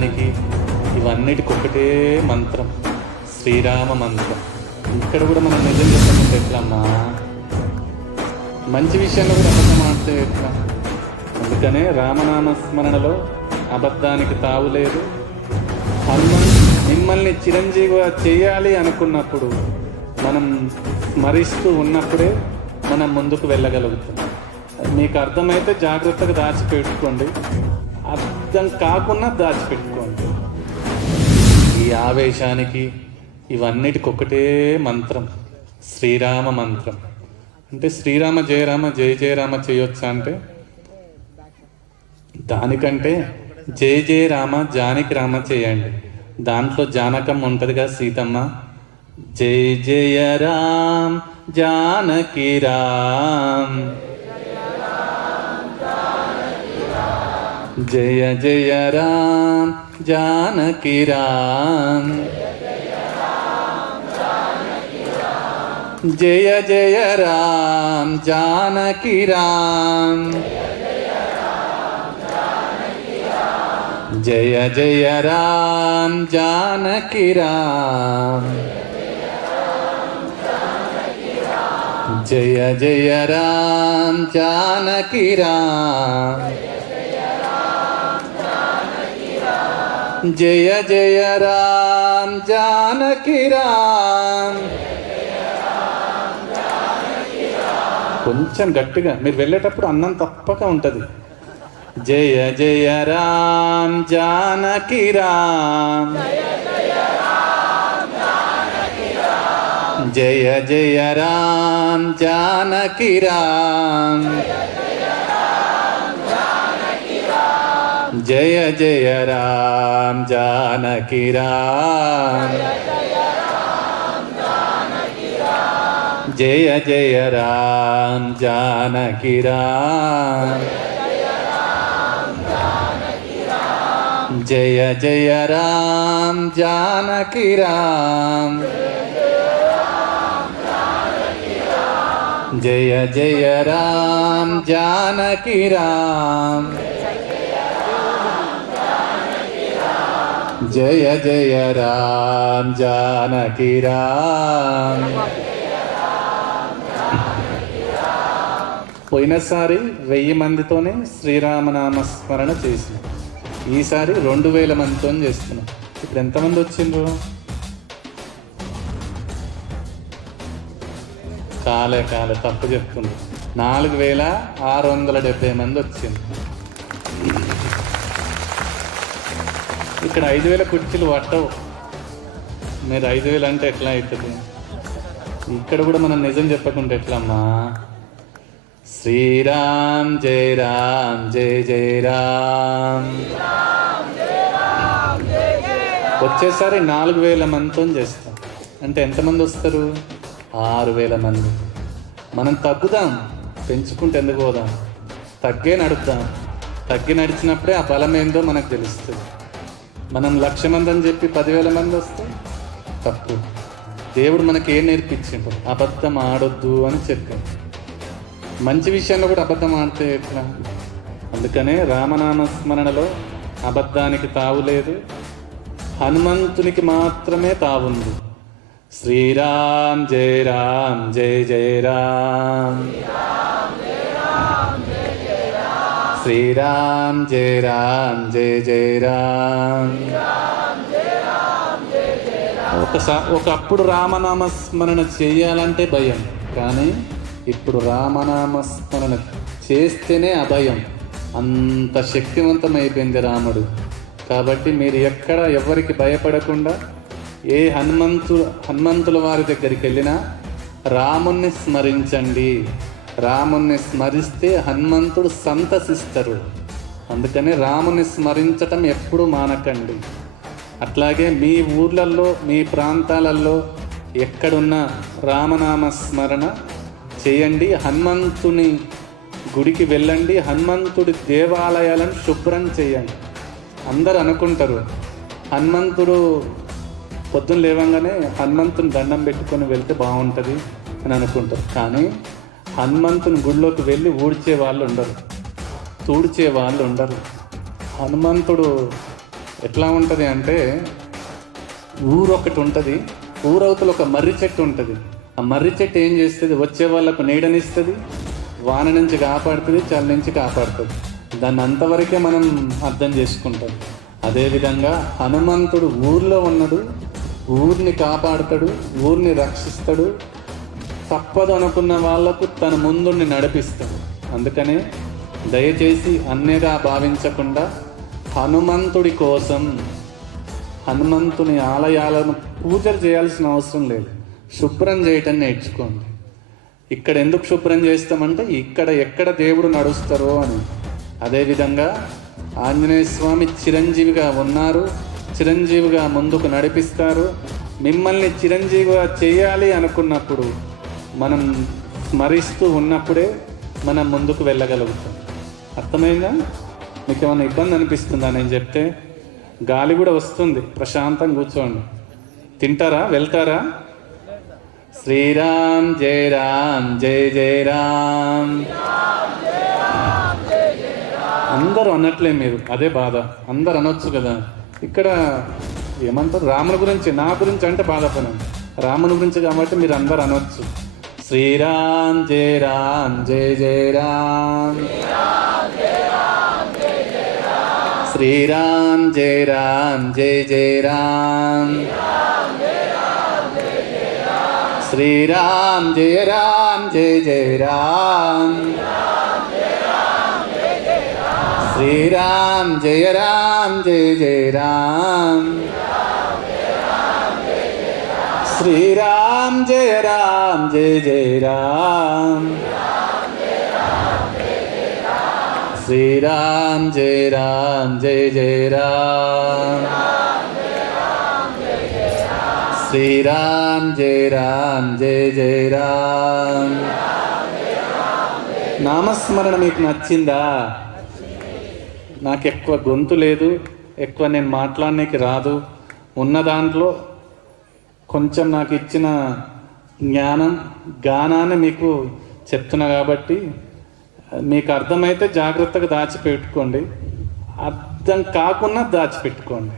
ఆవేశానికి ఇవన్నిటికి ఒకటే మంత్రం, శ్రీరామ మంత్రం. ఇక్కడ కూడా మనం నిజం చెప్పకుండా ఎట్లమ్మా? మంచి విషయంలో కూడా అబద్ధం ఆడితే ఎట్లా? అందుకనే రామనామ స్మరణలో అబద్ధానికి తావు లేదు. హనుమాన్ మిమ్మల్ని చిరంజీవిగా చేయాలి అనుకున్నప్పుడు, మనం స్మరిస్తూ ఉన్నప్పుడే మనం ముందుకు వెళ్ళగలుగుతాం. మీకు అర్థమైతే జాగ్రత్తగా దాచిపెట్టుకోండి, అర్థం కాకుండా దాచిపెట్టుకోండి. ఈ ఆవేశానికి ఇవన్నిటికి ఒకటే మంత్రం, శ్రీరామ మంత్రం. అంటే శ్రీరామ జయరామ జయ జయరామ చేయొచ్చా అంటే, దానికంటే జయ జయ రామ జానకి రామ చేయండి. దాంట్లో జానకం ఉంటుంది కదా, సీతమ్మ. జయ జయ రామ్ జానకి రామ్, జయ జయ రామ్ జానకి రామ్, జయ జయ రామ్ జానకి రామ్, జయ జయ రామ్ జానకి రామ్, జయ జయ రామ్ జానకి రామ్, జయ జయ రామ్ జానకి రామ్. కొంచెం గట్టిగా మీరు వెళ్ళేటప్పుడు అన్నం తప్పక ఉంటుంది. జయ జయ రామ్ జానకి రామ్, జయ జయ రామ్ జానకి రామ్, జయ జయ రామ్ జానకి రామ్, జయ జయ రామ్ జానకి రామ్, జయ జయ రామ్ జానకి రామ్, జయ జయ రామ్ జానకి రామ్, జయ జయ రామ్ జానకి రామ్. పోయినసారి 1000 మందితోనే శ్రీరామనామ స్మరణ చేసినాం. ఈసారి 2000 మందితో చేస్తున్నాం. ఇప్పుడు ఎంతమంది వచ్చిండ్రు? కాలే తప్పు చెప్తుంది. 4670 మంది వచ్చింది. ఇక్కడ 5000 కుర్చీలు పట్టవు. మీరు 5000 అంటే ఎట్లా అవుతుంది? ఇక్కడ కూడా మనం నిజం చెప్పకుండా ఎట్లమ్మా? శ్రీరామ్ జయ రామ్ జయ జయ రామ్. వచ్చేసారి 4000 మందితో చేస్తాం. అంటే ఎంతమంది వస్తారు? 6000 మంది. మనం తగ్గుదాం, పెంచుకుంటే ఎందుకు పోదాం? తగ్గే నడుపుదాం. తగ్గి నడిచినప్పుడే ఆ బలం ఏందో మనకు తెలుస్తుంది. మనం 1,00,000 మంది అని చెప్పి 10,000 మంది వస్తే తప్పు. దేవుడు మనకి ఏం నేర్పించిండు? అబద్ధం ఆడొద్దు అని చెప్పాడు. మంచి విషయంలో కూడా అబద్ధం ఆడితే ఎట్లా? అందుకనే రామనామ స్మరణలో అబద్ధానికి తావు లేదు, హనుమంతునికి మాత్రమే తావుంది. శ్రీరామ్ జయ రామ్ జయ జయ రామ్, శ్రీరామ్ జయ రామ్ జయ జయ రామ్. ఒకప్పుడు రామనామ స్మరణ చేయాలంటే భయం, కానీ ఇప్పుడు రామనామ స్మరణ చేస్తేనే అభయం. అంత శక్తివంతమైపోయింది రాముడు. కాబట్టి మీరు ఎక్కడ ఎవరికి భయపడకుండా ఏ హనుమంతుల వారి దగ్గరికి వెళ్ళినా రాముణ్ణి స్మరించండి. రాముణ్ణి స్మరిస్తే హనుమంతుడు సంతసిస్తారు. అందుకని రాముని స్మరించటం ఎప్పుడు మానకండి. అట్లాగే మీ ఊర్లలో మీ ప్రాంతాలలో ఎక్కడున్నా రామనామ స్మరణ చేయండి. హనుమంతుని గుడికి వెళ్ళండి, హనుమంతుడి దేవాలయాలను శుభ్రం చేయండి. అందరు అనుకుంటారు హనుమంతుడు పొద్దున్న లేవంగానే హనుమంతుని దండం పెట్టుకొని వెళ్తే బాగుంటుంది అని అనుకుంటారు. కానీ హనుమంతుని గుడిలోకి వెళ్ళి ఊడ్చే వాళ్ళు ఉండరు, తూడ్చే వాళ్ళు ఉండరు. హనుమంతుడు ఎట్లా ఉంటుంది అంటే, ఊరు ఒకటి ఉంటుంది, ఊరవతల ఒక మర్రి చెట్టు ఉంటుంది. ఆ మర్రి చెట్టు ఏం చేస్తుంది? వచ్చే వాళ్ళకు నీడనిస్తుంది, వాన నుంచి కాపాడుతుంది, చలి నుంచి కాపాడుతుంది. దాన్ని అంతవరకే మనం అర్థం చేసుకుంటాం. అదేవిధంగా హనుమంతుడు ఊర్లో ఉన్నాడు, ఊరిని కాపాడుతాడు, ఊరిని రక్షిస్తాడు, తప్పదు అనుకున్న వాళ్లకు తన ముందుండి నడిపిస్తాడు. అందుకనే దయచేసి అన్నిగా భావించకుండా హనుమంతుడి కోసం హనుమంతుని ఆలయాలను పూజలు చేయాల్సిన అవసరం లేదు, శుభ్రం చేయటం నేర్చుకోండి. ఇక్కడ ఎందుకు శుభ్రం చేస్తామంటే ఇక్కడ ఎక్కడ దేవుడు నడుస్తారో అని. అదేవిధంగా ఆంజనేయ స్వామి చిరంజీవిగా ఉన్నారు, చిరంజీవిగా ముందుకు నడిపిస్తారు. మిమ్మల్ని చిరంజీవిగా చేయాలి అనుకున్నప్పుడు మనం స్మరిస్తూ ఉన్నప్పుడే మనం ముందుకు వెళ్ళగలుగుతాం. అర్థమైందా? మీకు ఏమైనా ఇబ్బంది అనిపిస్తుందా నేను చెప్తే? గాలి కూడా వస్తుంది, ప్రశాంతంగా కూర్చోండి. తింటారా? వెళ్తారా? శ్రీరామ్ జయ రామ్ జయ జయ రామ్. అందరూ అనట్లే, మీరు అదే బాధ. అందరు అనొచ్చు కదా. ఇక్కడ ఏమంటారు? రాముని గురించి, నా గురించి అంటే బాధపడను, రాముని గురించి కాబట్టి మీరు అందరు అనొచ్చు. శ్రీరామ్ జయ రామ్ జయ జయ రామ్, శ్రీరామ్ జయ రామ్ జయ జయ రామ్, శ్రీరామ్ జయ రామ్ జయ జయ రామ్, శ్రీరామ్ జయ రామ్ జయ జయ రామ్, శ్రీరామ్ జయ రామ్ జయ జయ రామ్, శ్రీరామ్ జయ రామ్ జయ జయ రామ్, శ్రీరామ్ జయ రామ్ జయ జయ రామ్. నామస్మరణ మీకు నచ్చిందా? నాకు ఎక్కువ గొంతు లేదు, ఎక్కువ నేను మాట్లాడడానికి రాదు. ఉన్న దాంట్లో కొంచెం నాకు ఇచ్చిన జ్ఞానం, గానాన్ని మీకు చెప్తున్నా కాబట్టి మీకు అర్థమైతే జాగ్రత్తగా దాచిపెట్టుకోండి, అర్థం కాకుండా దాచిపెట్టుకోండి.